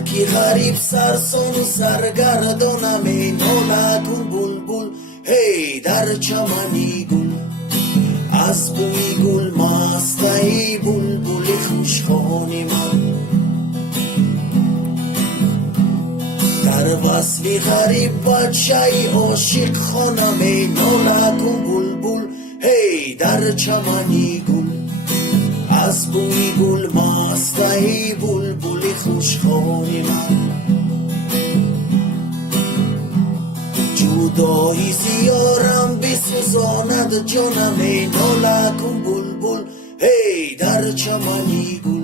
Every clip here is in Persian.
ملکی غریب سرسان و سرگردانم ای نالتون بلبل هی در چمنی گل از بوی گل مست ای بلبل خوشخوان من در وصلی غریب بچه ای عاشق خانم ای نالتون بلبل هی در چمنی گل از بوی گل مست ای بلبل خوشخوان من جدایی زیارم بسوزاند جانم ای نالتون بلبل هی در چمنی گل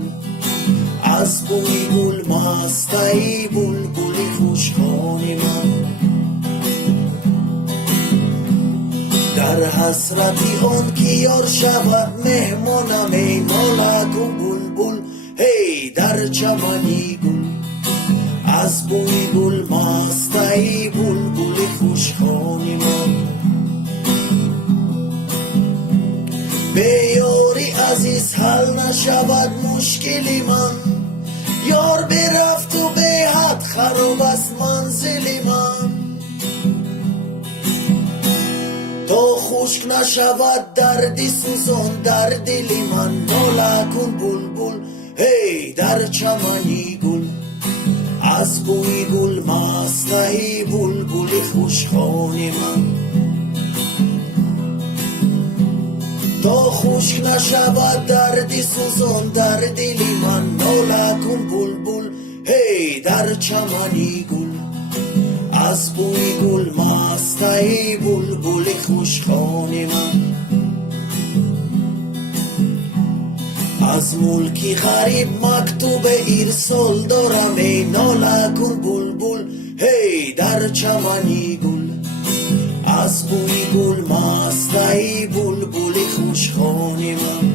از بوی گل مست ای بلبل خوشخوان من در حسرتی آن که یار شود مهمانم ای نالتون بلبل هی در چمنی گل از بوی گل مست ای بلبل خوشخوان من به یاری عزیز حل نشود مشکلی من یار برفت و به حد خراب است منزلی من تا خشک نشود دردی سوزان در دلی من نالتون بلبل هی در چمنی گل از بوی گل مست ای بلبل خوشخوان من تا خشک نشود دردی سوزان در دلی من نالتون بلبل هی در چمنی گل از بوی گل مست ای بلبل خوشخوان من از ملکی غریب مکتوب ارسال دارم ای نالتون بلبل هی در چمنی گل از بوی گل مست ای بلبل خوشخوان من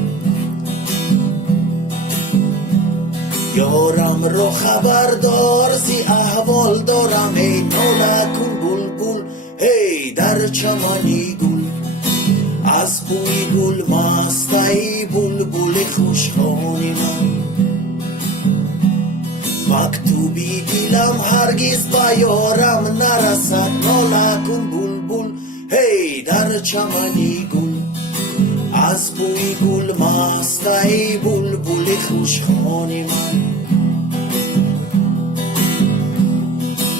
یارم را خبردار زی احوال دارم ای نالتون بلبل هی در چمنی گل از بوی گل مست ای بلبل خوشخوان من مکتوبی دلم هرگز با یارم نرسد نالتون بلبل هی در چمنی گل از بوی گل مست ای بلبل خوشخوان من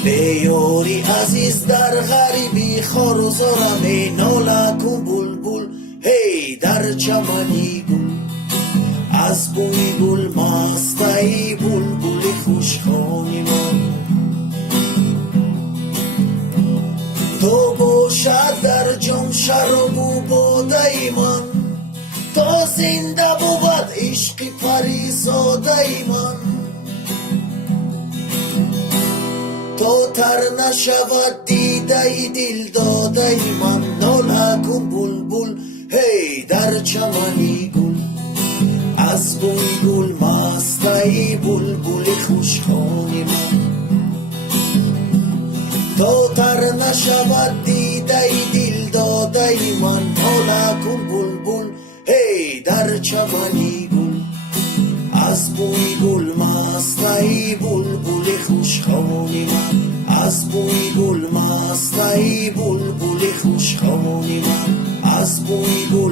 به یاری عزیز در غریبی خارزارم ای نالتون بلبل هی در چمنی گل از بوی گل مست ای بلبل خوشخوان من تو باشد در جام شراب و باده من تا زنده بود عشق پریزاده من تا تر نشود دیده دل داده من نالتون بلبل هی در چمنی گل از بوی گل مست ای بلبل خوشخوان من تا تر نشود دیده دل داده من نالتون بلبل هی در چمنی گل از بوی گل مست ای بلبل خوشخوان من از بوی گل مست ای بلبل خوشخوان من از بوی گل